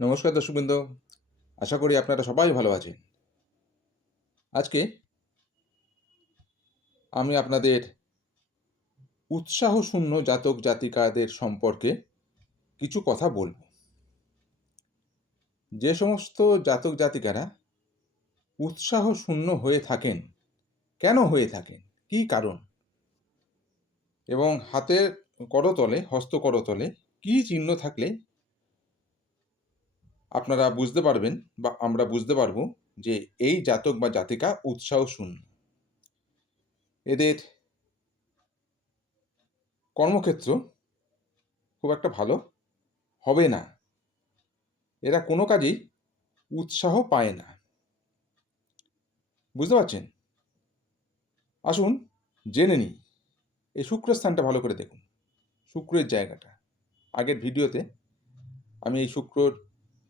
নমস্কার দর্শকবৃন্দ, আশা করি আপনারা সবাই ভালো আছেন। আজকে আমি আপনাদের উৎসাহশূন্য জাতক জাতিকাদের সম্পর্কে কিছু কথা বলব। যে সমস্ত জাতক জাতিকারা উৎসাহশূন্য হয়ে থাকেন, কেন হয়ে থাকেন, কী কারণ, এবং হাতের করতলে, হস্ত করতলে কী চিহ্ন থাকলে আপনারা বুঝতে পারবেন বা আমরা বুঝতে পারব যে এই জাতক বা জাতিকা উৎসাহশূন্য। এদের কর্মক্ষেত্র খুব একটা ভালো হবে না। এরা কোনো কাজেই উৎসাহ পায় না। বুঝতে পারছেন? আসুন জেনে নিই। এই শুক্রস্থানটা ভালো করে দেখুন। শুক্রের জায়গাটা। আগের ভিডিওতে আমি এই শুক্রর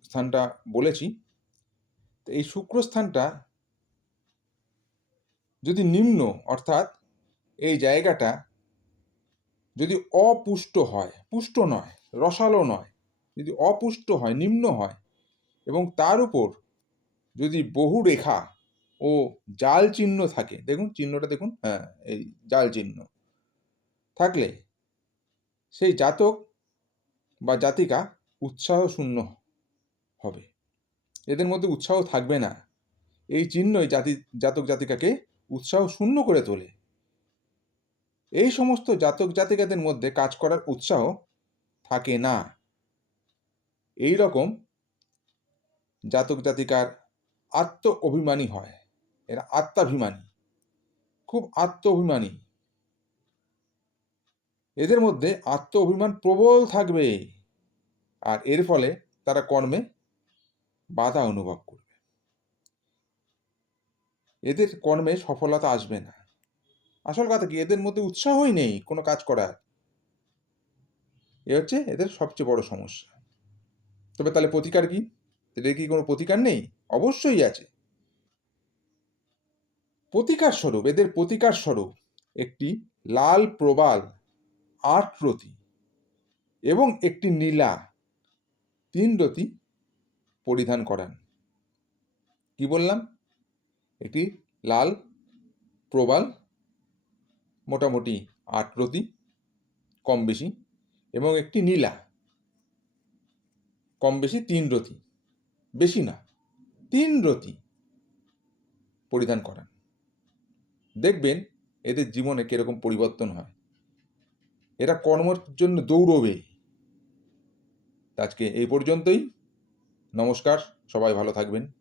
স্থানটা বলেছি। তো এই শুক্রস্থানটা যদি নিম্ন, অর্থাৎ এই জায়গাটা যদি অপুষ্ট হয়, পুষ্ট নয়, রসালো নয়, যদি অপুষ্ট হয়, নিম্ন হয় এবং তার উপর যদি বহু রেখা ও জাল চিহ্ন থাকে, দেখুন চিহ্নটা দেখুন, হ্যাঁ, এই জাল চিহ্ন থাকলে সেই জাতক বা জাতিকা উৎসাহ শূন্য হবে। এদের মধ্যে উৎসাহ থাকবে না। এই চিহ্নই জাতক জাতিকাকে উৎসাহ শূন্য করে তোলে। এই সমস্ত জাতক জাতিকাদের মধ্যে কাজ করার উৎসাহ থাকে না। এই রকম জাতক জাতিকার আত্ম অভিমানী হয়। এরা আত্মাভিমানী, খুব আত্ম অভিমানী। এদের মধ্যে আত্ম অভিমান প্রবল থাকবে, আর এর ফলে তারা কর্মে বাধা অনুভব করবে। এদের কর্মে সফলতা আসবে না। আসল কথা কি, এদের মধ্যে উৎসাহই নেই কোনো কাজ করার। এ হচ্ছে এদের সবচেয়ে বড় সমস্যা। তবে তাহলে প্রতিকার কি? এদের কি কোনো প্রতিকার নেই? অবশ্যই আছে। এদের প্রতিকার স্বরূপ একটি লাল প্রবাল ৮ রতি এবং একটি নীলা ৩ রতি পরিধান করান। কি বললাম? একটি লাল প্রবাল মোটামুটি ৮ রতি কম বেশি, এবং একটি নীলা কম বেশি ৩ রতি, বেশি না, ৩ রতি পরিধান করান। দেখবেন এদের জীবনে কিরকম পরিবর্তন হয়। এরা কর্মের জন্য দৌড়বে। আজকে এই পর্যন্তই। নমস্কার, সবাই ভালো থাকবেন।